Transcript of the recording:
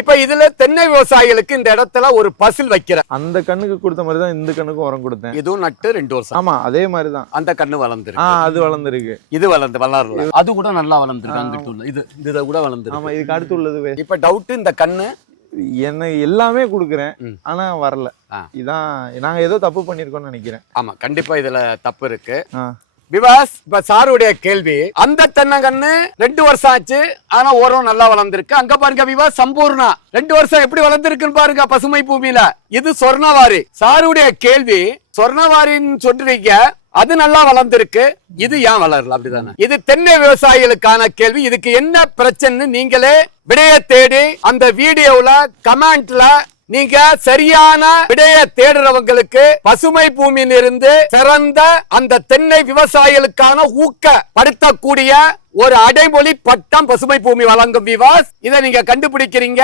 இப்ப இதுல தென்னை விவசாயிகளுக்கு இந்த இடத்துல ஒரு பசில் வைக்கிறேன். அந்த கண்ணுக்கு கொடுத்த மாதிரி தான் இந்த கண்ணுக்கும் உரம் கொடுத்தேன். இதுவும் நட்டு 2 வருஷம். ஆமா, அதே மாதிரி தான். அந்த கண்ணு வளர்ந்துருக்கு. அது வளர்ந்துருக்கு. இது வளரல. அது கூட நல்லா வளர்ந்துருக்கு. அங்கிட்டு உள்ள இது கூட வளர்ந்துருக்கு. ஆமா, இதுக்கு அடுத்து உள்ளது. இப்ப டவுட் இந்த கண்ணு என்ன எல்லாமே கொடுக்குறேன், ஆனா வரல. ஆ. இதான் நாங்க ஏதோ தப்பு பண்ணிருக்கோம்னு நினைக்கிறேன். ஆமா, கண்டிப்பா இதுல தப்பு இருக்கு. விவாஸ், இப்ப சாருடைய கேள்வி, அந்த தென்னங்கன்னு 2 வருஷம் ஆச்சு, ஆனா உரம் நல்லா வளர்ந்துருக்கு. அங்க பாருங்க விவாஸ், சம்பூர்ணா 2 வருஷம் எப்படி வளர்ந்துருக்குன்னு பாருங்க பசுமை பூமியில. இது சொர்ணவாரி. சாருடைய கேள்வி, சொர்ணவாரின்னு சொல்றீங்க, அது நல்லா வளர்ந்துருக்கு, இது ஏன் வளரல? அப்படிதானே. இது தென்னை விவசாயிகளுக்கான கேள்வி. இதுக்கு என்ன பிரச்சனை நீங்களே விடைய தேடி அந்த வீடியோல கமெண்ட்ல நீங்க சரியான விடைய தேடுறவங்களுக்கு பசுமை பூமியில் இருந்து சிறந்த அந்த தென்னை விவசாயிகளுக்கான ஊக்கப்படுத்தக்கூடிய ஒரு அடைமொழி பட்டம் பசுமை பூமி வழங்கும். விவாஸ், இதை நீங்க கண்டுபிடிக்கிறீங்க.